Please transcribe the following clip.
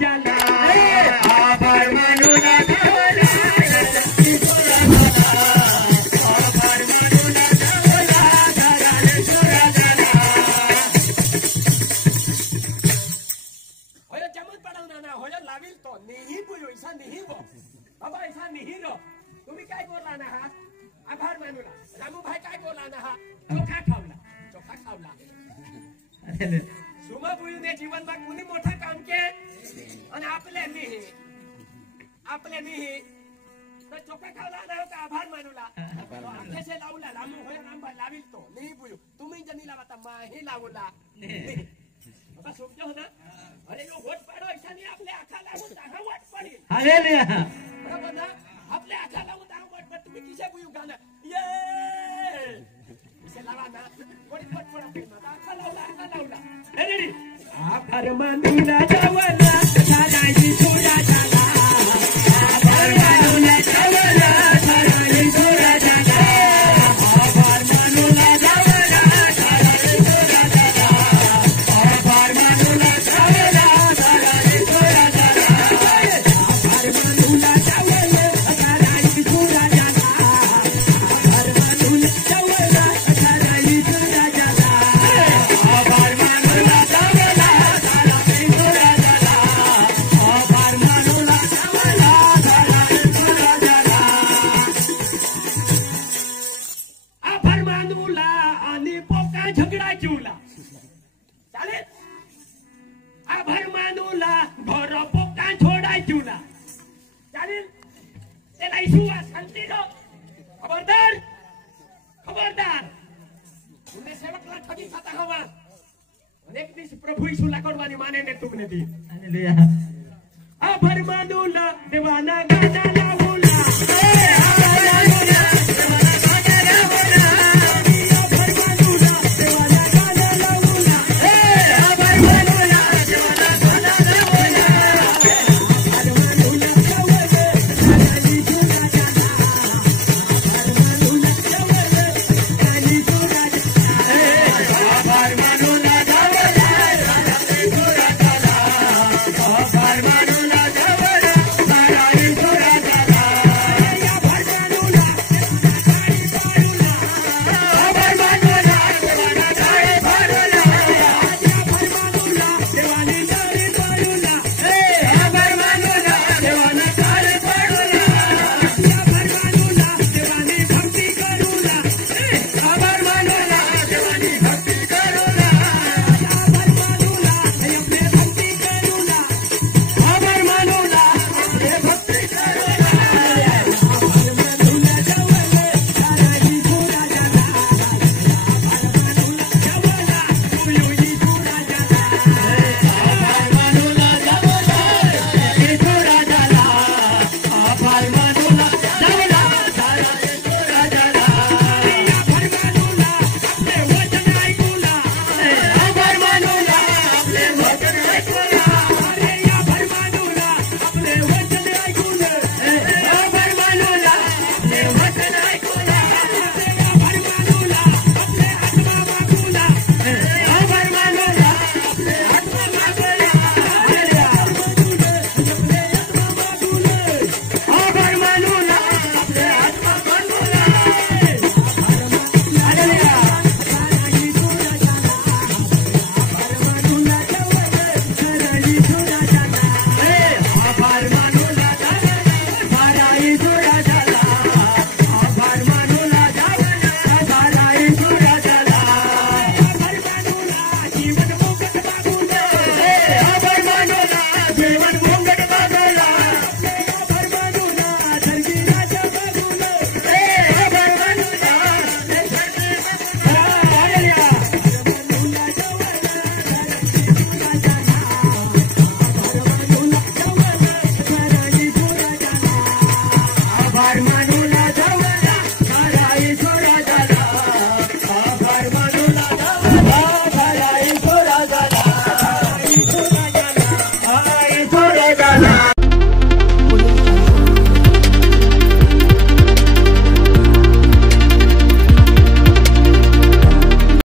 जाला आभार मानूला गावला तुम्ही काय बोलला ना हा आभार मानूला रामू भाई काय बोलला ना हा चोखा खावला सुमा बुईने जीवनमा कुणी मोठं काम के आणि आपल्यानी तर चोखा खावला ना का आभार मानूला अखेसे लावला रामू होय रामभा लाविल तो नाही बुई तुम्ही जनी लावता माही लावला आता समजो ना अरे यो वोट पाडो ऐसानी आपल्या आखा लागून टाका वोट पडेल हालेलुया बरोबर ना आपल्या आखा लागून टाका वोट पड तुम्ही किसे बुई गाणं ये किसे लावा ना कोणी वोट पडा आखा लावला रेडी आभार मानूला जावला साराई सोडा झाला आभार मानूला जावला साराई सोडा झाला आभार मानूला जावला साराई सोडा झाला आभार मानूला जावला साराई सोडा झाला आभार मानूला जावला साराई सोडा झाला आभार मानूला जावला साराई सोडा झाला आभार मानूला जावला साराई सोडा झाला आभार मानूला जावला साराई सोडा झाला आभार मानूला आणि पोका झगडा जीवला चालेल आभार मानूला घर पोका छोडा जीवला चालेल त्याला इशुवा शांती दो खबरदार तुमने सेवकला ठगी खाता हवा अनेक दिवस प्रभू यीशुला करवानी माने ने तुमने दी हालेलुया आभार मानूला देवाना गाना